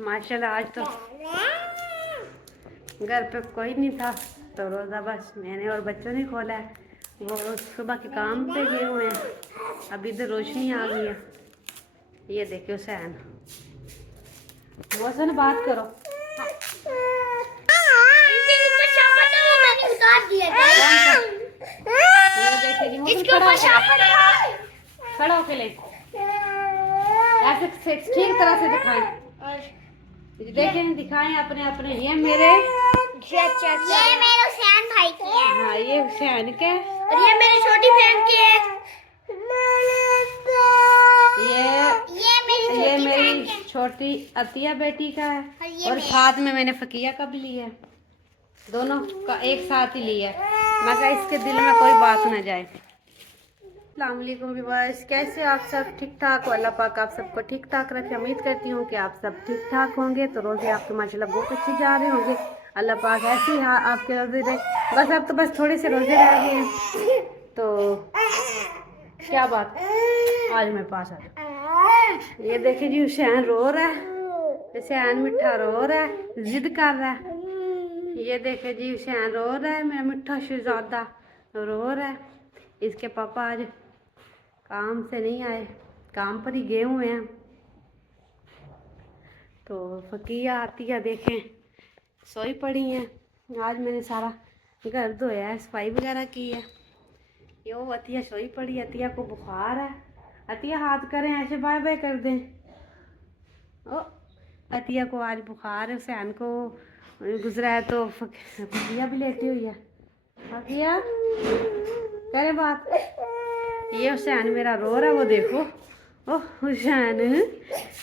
माशाल्लाह आज तो घर पे कोई नहीं था तो रोज़ा बस मैंने और बच्चों ने खोला है। वो सुबह के काम पे गए हुए हैं। अब इधर रोशनी आ गई है। ये देखियो सैन मौसम बात करो। खड़ा होके ले ऐसे ठीक तरह से दिखाएं। देखें दिखाएं अपने अपने। ये मेरे हुसैन भाई की है। हाँ ये हुसैन के और ये मेरी छोटी बहन की है। ये मेरी छोटी अतिया बेटी का है। और साथ में मैंने फकिया का भी लिया है। दोनों का एक साथ ही लिया है। मैं कहा इसके दिल में कोई बात ना जाए। अस्सलाम वालेकुम व्यूअर्स, कैसे आप सब? ठीक ठाक हो? अल्लाह पाक आप सबको ठीक ठाक रखे। उम्मीद करती हूँ कि आप सब ठीक ठाक होंगे। तो रोज़े आपके माशाल्लाह बहुत अच्छे जा रहे होंगे। अल्लाह पाक ऐसे ही आपके रोज़े दे। बस अब तो बस थोड़े से रोज़े रह गए हैं। तो क्या बात आज मेरे पास आ जाओ। ये देखिए जी हुसैन रो रहा है। हुसैन मिठा रो रहा है, जिद कर रहा है। ये देखे जी हुसैन रो रहा है, मेरा मिठा शहजादा रो रहा है। इसके पापा आज काम से नहीं आए, काम पर ही गए हुए हैं। तो फकिया आतिया देखें सोई पड़ी हैं। आज मैंने सारा घर धोया है, सफाई वगैरह की है। ये वो अतिया सोई पड़ी। अतिया को बुखार है। अतिया हाथ करें ऐसे बाय बाय कर दें। ओ अतिया को आज बुखार है। हुसैन को गुजरा है तो फकिया भी लेटी हुई है। फकिया करे बात। ये हुसैन मेरा रो रहा है, वो देखो। ओह हुसैन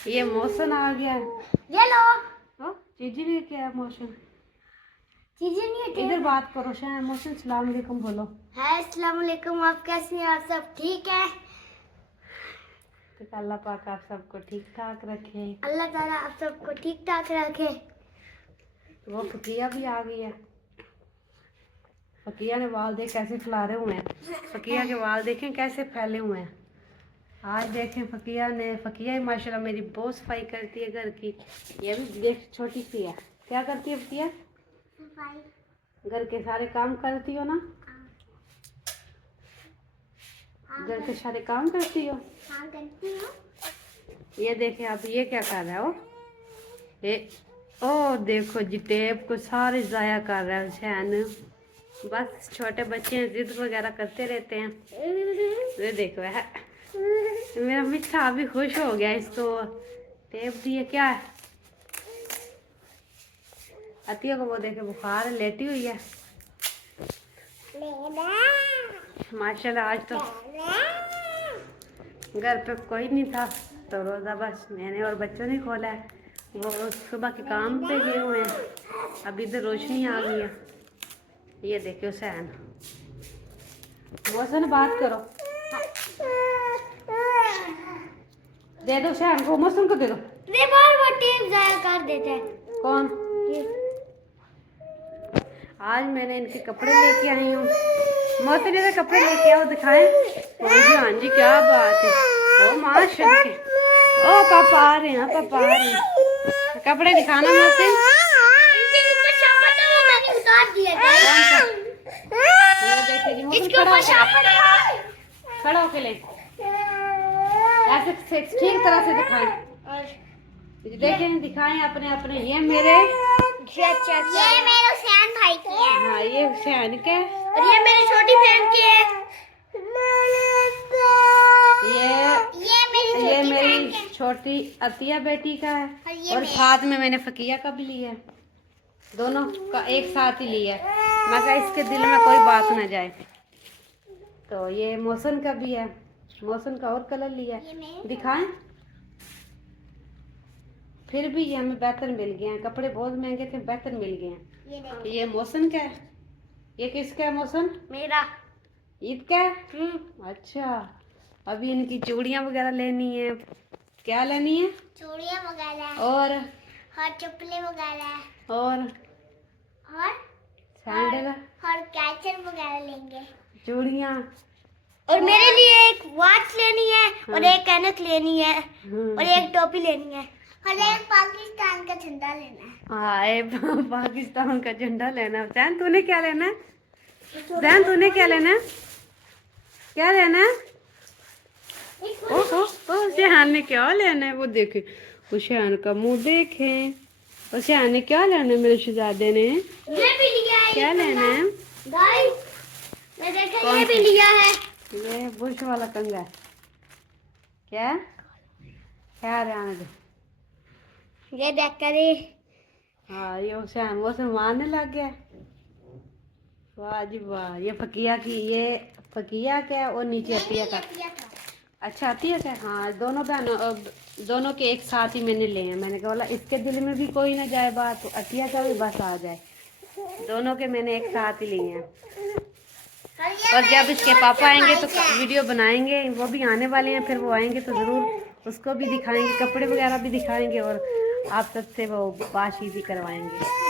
ये मौसम आ गया है। ये लो चीजी ने क्या है मौसम? चीजें नहीं है। इधर बात करो शायद। मौसम सलाम अलैकुम बोलो। है अस्सलाम वालेकुम। आप कैसे हैं? आप सब ठीक है? तो अल्लाह पाक आप सबको ठीक ठाक रखे। अल्लाह ताला आप सबको ठीक ठाक रखे। वो फकिया भी आ गई है। फकिया ने बाल देख कैसे फैलारे हुए हैं। फकिया के बाल देखें कैसे फैले हुए हैं। आज देखें फकिया ही माशाल्लाह मेरी बहुत सफाई करती है घर की। ये भी देख छोटी सी है। क्या करती है फकिया? घर के सारे काम करती हो ना? घर के सारे काम करती हो? हाँ करती हूँ। ये देखें आप ये क्या कर रहा हो? ओ देखो जी टेप को सारे ज़ाया कर रहा है हुसैन। बस छोटे बच्चे हैं, जिद वगैरह करते रहते हैं। ये देखो है मेरा मिठा अभी खुश हो गया। इसको टेप दिए क्या है। अतिया को वो देखे बुखार है, लेटी हुई है। माशाल्लाह आज तो घर पे कोई नहीं था तो रोज़ा बस मैंने और बच्चों ने खोला है। वो सुबह के काम पे गए हुए हैं। अब इधर रोशनी आ गई है। ये देखियो सैन मौसम बात करो। दे दो सैन को, मौसम को दे दो। ये बार वो टेप जाया कर देते हैं। कौन? आज मैंने इनके कपड़े लेके आई हूँ। मौसम ने कपड़े लेके आओ दिखाएं। हाँ जी क्या बात है। ओ माशाल्लाह। ओ पापा आ रहे हैं, पापा आ रहे हैं। कपड़े दिखाना मौसम। खड़ा होके ले ऐसे ठीक तरह से दिखाएं। देखें दिखाएं अपने अपने। ये मेरे हुसैन भाई की है। हाँ ये हुसैन के और ये मेरी छोटी बहन की है। ये मेरी छोटी अतिया बेटी का है। और साथ में मैंने फकिया का भी लिया है। दोनों का एक साथ ही लिया है। मैं कहा इसके दिल में कोई बात ना जाए। तो ये मौसम का भी है। मौसम का और कलर लिया है। दिखाएं। फिर भी ये हमें बेहतर मिल गए हैं। कपड़े बहुत महंगे थे, बेहतर मिल गए हैं। ये मौसम का है। ये किसका है मौसम? मेरा। ईद का है? अच्छा अभी इनकी चूड़ियाँ वगैरह लेनी है। क्या लेनी है? चूड़ियाँ वगैरह और चप्पलें वगैरह और सैंडल और कैचर वगैरह लेंगे। चूड़ियाँ और मेरे लिए एक वॉच लेनी है और एक ऐनक लेनी है और एक टोपी लेनी है। और एक पाकिस्तान का झंडा लेना है। हाँ पाकिस्तान का झंडा लेना। जैन तूने क्या लेना है? जैन तूने क्या लेना है? क्या लेना है? ओहो शहन ने क्या लेना है? वो देखे, वो शहन का मुंह देखे। और शहन ने क्या लेना है? मेरे शहजादे ने ये भी लिया है। क्या लेना है? गाइस मैं देखा ये भी लिया है। ये बुश वाला कंगा है। क्या क्या रहने दे। ये देख कर ही हाँ ये शहन वो से मारने लग गया। वाह जी वाह। ये फकिया की, ये फकिया क्या और नीचे अतिया का। अच्छा अतिया का। हाँ दोनों बहनों दोनों के एक साथ ही मैंने लिए हैं। मैंने कहा बोला इसके दिल में भी कोई ना जाए बात, तो अतिया का भी बस आ जाए। दोनों के मैंने एक साथ ही लिए हैं। और जब इसके पापा आएंगे तो वीडियो बनाएंगे। वो भी आने वाले हैं, फिर वो आएंगे तो ज़रूर उसको भी दिखाएंगे, कपड़े वगैरह भी दिखाएंगे और आप सबसे वो बातचीत भी करवाएंगे।